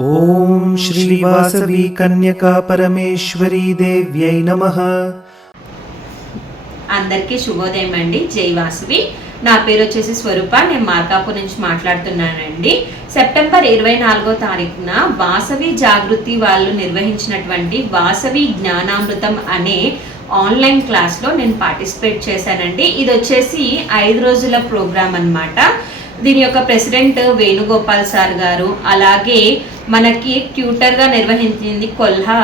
ఓం శ్రీవాసవి కన్యకా పరమేశ్వరీ దేవ్యై నమ. అందరికీ శుభోదయం అండి. జై వాసవి. నా పేరు వచ్చేసి స్వరూప. నేను మార్కాపు నుంచి మాట్లాడుతున్నానండి. సెప్టెంబర్ ఇరవై నాలుగో తారీఖున వాసవి జాగృతి వాళ్ళు నిర్వహించినటువంటి వాసవి జ్ఞానామృతం అనే ఆన్లైన్ క్లాస్లో నేను పార్టిసిపేట్ చేశానండి. ఇది వచ్చేసి ఐదు రోజుల ప్రోగ్రామ్ అనమాట దీని యొక్క ప్రెసిడెంట్ వేణుగోపాల్ సార్ గారు అలాగే మనకి ట్యూటర్గా నిర్వహించింది కొల్హా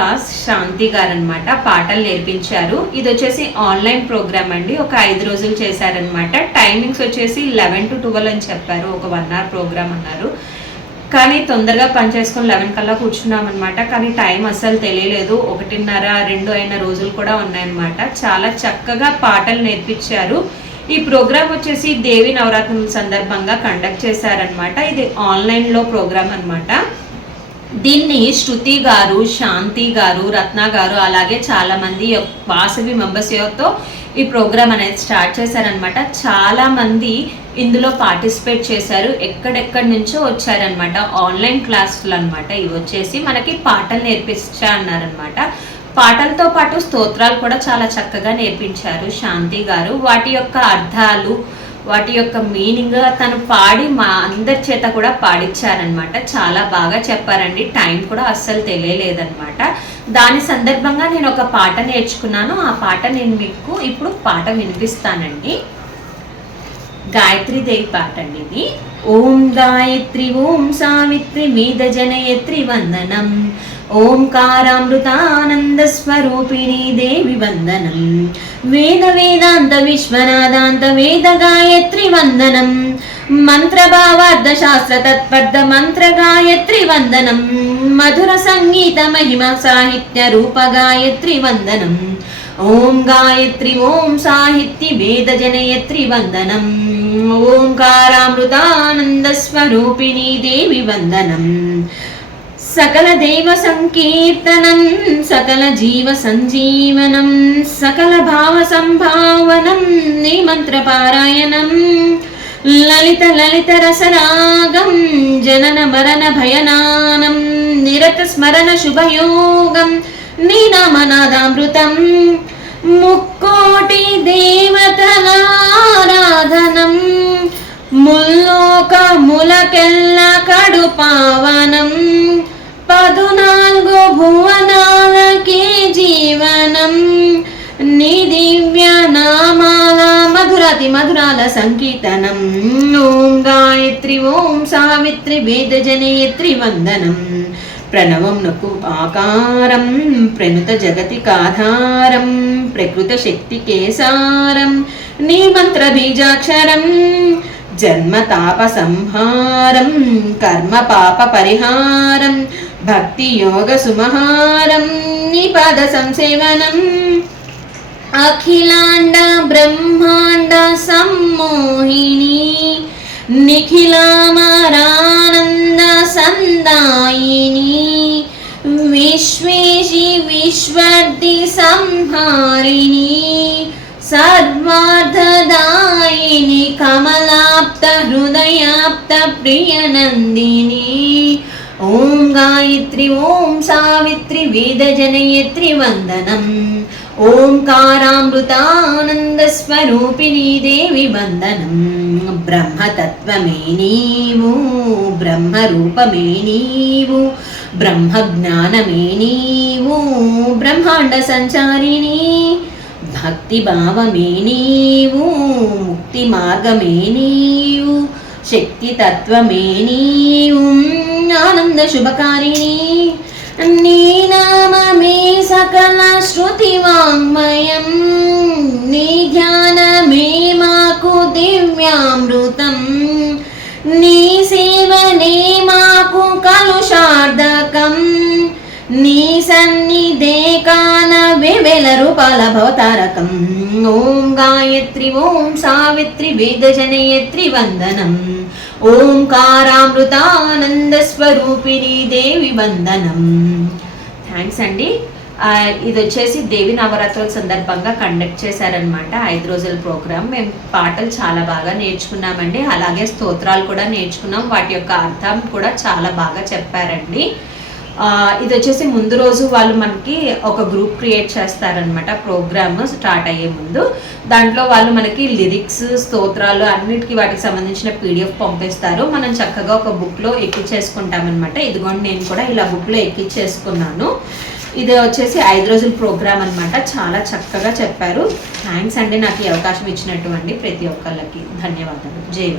శాంతి గారు అనమాట పాటలు నేర్పించారు. ఇది వచ్చేసి ఆన్లైన్ ప్రోగ్రామ్ అండి ఒక ఐదు రోజులు చేశారనమాట టైమింగ్స్ వచ్చేసి లెవెన్ టు ట్వెల్వ్ అని చెప్పారు ఒక వన్ అవర్ ప్రోగ్రామ్ అన్నారు. కానీ తొందరగా పని చేసుకొని లెవెన్ కల్లా కూర్చున్నాం అనమాట కానీ టైం అస్సలు తెలియలేదు. ఒకటిన్నర రెండు అయిన రోజులు కూడా ఉన్నాయన్నమాట. చాలా చక్కగా పాటలు నేర్పించారు. ఈ ప్రోగ్రామ్ వచ్చేసి దేవి నవరాత్రుల సందర్భంగా కండక్ట్ చేశారనమాట ఇది ఆన్లైన్లో ప్రోగ్రామ్ అనమాట దీన్ని శృతి గారు శాంతి గారు రత్న గారు అలాగే చాలామంది వాసవి మెంబర్స్తో ఈ ప్రోగ్రామ్ అనేది స్టార్ట్ చేశారనమాట చాలామంది ఇందులో పార్టిసిపేట్ చేశారు. ఎక్కడెక్కడి నుంచో వచ్చారనమాట ఆన్లైన్ క్లాసులు అనమాట ఇవి వచ్చేసి మనకి పాటలు నేర్పించా అన్నారనమాట పాటలతో పాటు స్తోత్రాలు కూడా చాలా చక్కగా నేర్పించారు శాంతి గారు. వాటి యొక్క అర్థాలు వాటి యొక్క మీనింగ్ తను పాడి మా అందరి చేత కూడా పాడించారనమాట చాలా బాగా చెప్పారండి. టైం కూడా అస్సలు తెలియలేదనమాట దాని సందర్భంగా నేను ఒక పాట నేర్చుకున్నాను. ఆ పాట నేను మీకు ఇప్పుడు పాట వినిపిస్తానండి. గాయత్రీదేవి పాట అండి ఇది. ఓం గాయత్రి ఓం సావిత్రి మీద జనయత్రి వందనం. ఓంకారామృతానందస్వరూపిణి దేవి వందనం. వేద వేదాంత విశ్వనాదాంత వేద గాయత్రి వందనం. మంత్రభావార్థ శాస్త్ర తత్పర్థ మంత్ర గాయత్రి వందనం. మధుర సంగీత మహిమ సాహిత్య రూప గాయత్రి వందనం. ఓం గాయత్రి ఓం సాహిత్య వేద జనయత్రి వందనం. ఓంకారామృతానంద స్వరూపిణి దేవి వందనం. సకల దైవ సంకీర్తనం సకల జీవ సంజీవనం సకల భావ సంభావనం నిమంత్ర పారాయణం. లలిత లలిత రసరాగం జనన మరణ భయనానం నిరత స్మరణ శుభయోగం నీనామనాదామృతం ముక్కోటి దేవతలారాధనం ముల్లోక మధురాల సంకీర్తనం. ఓం గాయత్రి ఓం సావిత్రి వేద జనయత్రి వందనం ప్రణవం నకు ఆకారం ప్రణుత జగతి కాధారం ప్రకృత శక్తి కేసారం నీ మంత్ర బీజాక్షరం జన్మ తాప సంహారం కర్మ పాప పరిహారం భక్తి యోగ సుమహారం నీ పాద సంసేవనం. అఖిలాండ బ్రహ్మాండ సమ్మోహిని నిఖిలామరానంద సందాయిని విశ్వేషి విశ్వర్ది సంహారిణి సర్వార్థదాయిని కమలాప్త హృదయాప్త ప్రియనందిని ఓం గాయత్రి ఓం సావిత్రి వేదజనయత్రి వందనం ఓంకారామృతానంద స్వరూపిణి దేవి వందనం. బ్రహ్మతత్వమే నీవు బ్రహ్మరూపమే నీవు బ్రహ్మజ్ఞానమే నీవు బ్రహ్మాండ సంచారిణి భక్తి భావమే నీవు ముక్తి మార్గమే నీవు శక్తి తత్వమే నీవు ఆనంద శుభకారిణి. నీ నామమే సకల శృతి వాంగ్మయం నీ ధ్యానమే మాకు దివ్యామృతం నీ సేవనే మాకు కలుషార్ధకం నీ సన్నిధే కా వివెల రూపాల భవతారకం. ఓం గాయత్రి ఓం సావిత్రి వేదజనయత్రి వందనం ఓంకారామృతానంద స్వరూపిణి దేవి వందనం. థ్యాంక్స్ అండి. ఇది వచ్చేసి దేవి నవరాత్రుల సందర్భంగా కండక్ట్ చేశారనమాట ఐదు రోజుల ప్రోగ్రామ్ మేము పాటలు చాలా బాగా నేర్చుకున్నామండి. అలాగే స్తోత్రాలు కూడా నేర్చుకున్నాం. వాటి యొక్క అర్థం కూడా చాలా బాగా చెప్పారండి. ఇది వచ్చేసి ముందు రోజు వాళ్ళు మనకి ఒక గ్రూప్ క్రియేట్ చేస్తారనమాట ప్రోగ్రామ్ స్టార్ట్ అయ్యే ముందు. దాంట్లో వాళ్ళు మనకి లిరిక్స్ స్తోత్రాలు అన్నిటికీ వాటికి సంబంధించిన పీడిఎఫ్ పంపిస్తారు. మనం చక్కగా ఒక బుక్లో ఎక్కించేసుకుంటామన్నమాట ఇదిగోండి నేను కూడా ఇలా బుక్లో ఎక్కించేసుకున్నాను ఇది వచ్చేసి ఐదు రోజుల ప్రోగ్రామ్ అనమాట చాలా చక్కగా చెప్పారు. థ్యాంక్స్ అండి నాకు ఈ అవకాశం ఇచ్చినటువంటి ప్రతి ఒక్కళ్ళకి. ధన్యవాదాలు. జై